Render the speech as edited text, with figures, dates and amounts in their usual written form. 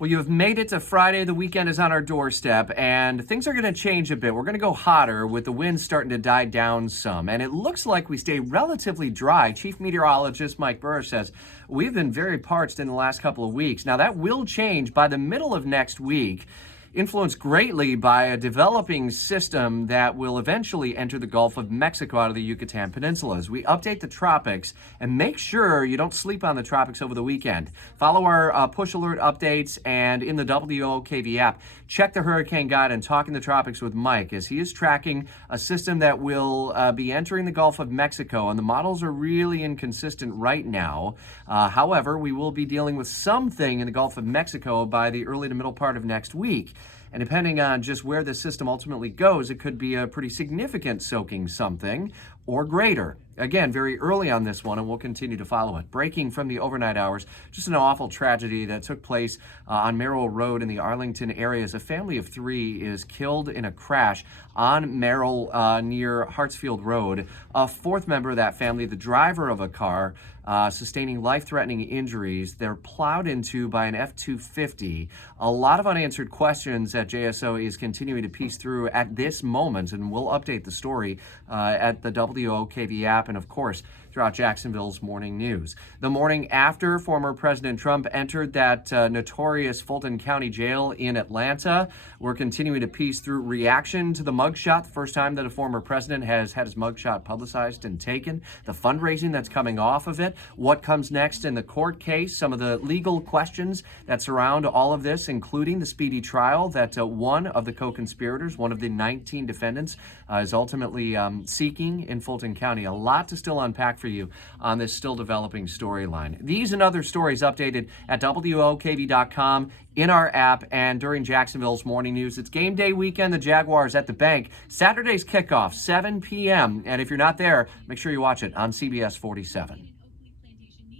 Well, you have made it to Friday. The weekend is on our doorstep, and things are going to change a bit. We're going to go hotter with the winds starting to die down some, and it looks like we stay relatively dry. Chief Meteorologist Mike Burr says we've been very parched in the last couple of weeks. Now, that will change by the middle of next week, influenced greatly by a developing system that will eventually enter the Gulf of Mexico out of the Yucatan Peninsula. As we update the tropics, and make sure you don't sleep on the tropics over the weekend. Follow our push alert updates, and in the WOKV app, check the hurricane guide and Talking the Tropics with Mike, as he is tracking a system that will be entering the Gulf of Mexico, and the models are really inconsistent right now. However, we will be dealing with something in the Gulf of Mexico by the early to middle part of next week. And depending on just where the system ultimately goes, it could be a pretty significant soaking something or greater. Again, very early on this one, and we'll continue to follow it. Breaking from the overnight hours, just an awful tragedy that took place on Merrill Road in the Arlington area. As a family of three is killed in a crash on Merrill near Hartsfield Road. A fourth member of that family, the driver of a car, sustaining life-threatening injuries. They're plowed into by an F-250. A lot of unanswered questions that JSO is continuing to piece through at this moment, and we'll update the story at the WOKV app and, of course, throughout Jacksonville's morning news. The morning after former President Trump entered that notorious Fulton County jail in Atlanta, we're continuing to piece through reaction to the mugshot, the first time that a former president has had his mugshot publicized and taken, the fundraising that's coming off of it, what comes next in the court case, some of the legal questions that surround all of this, including the speedy trial that one of the co-conspirators, one of the 19 defendants, is ultimately seeking in Fulton County. A lot to still unpack for you on this still developing storyline. These and other stories updated at WOKV.com, in our app, and during Jacksonville's morning news. It's game day weekend. The Jaguars at the bank. Saturday's kickoff, 7 p.m. And if you're not there, make sure you watch it on CBS 47.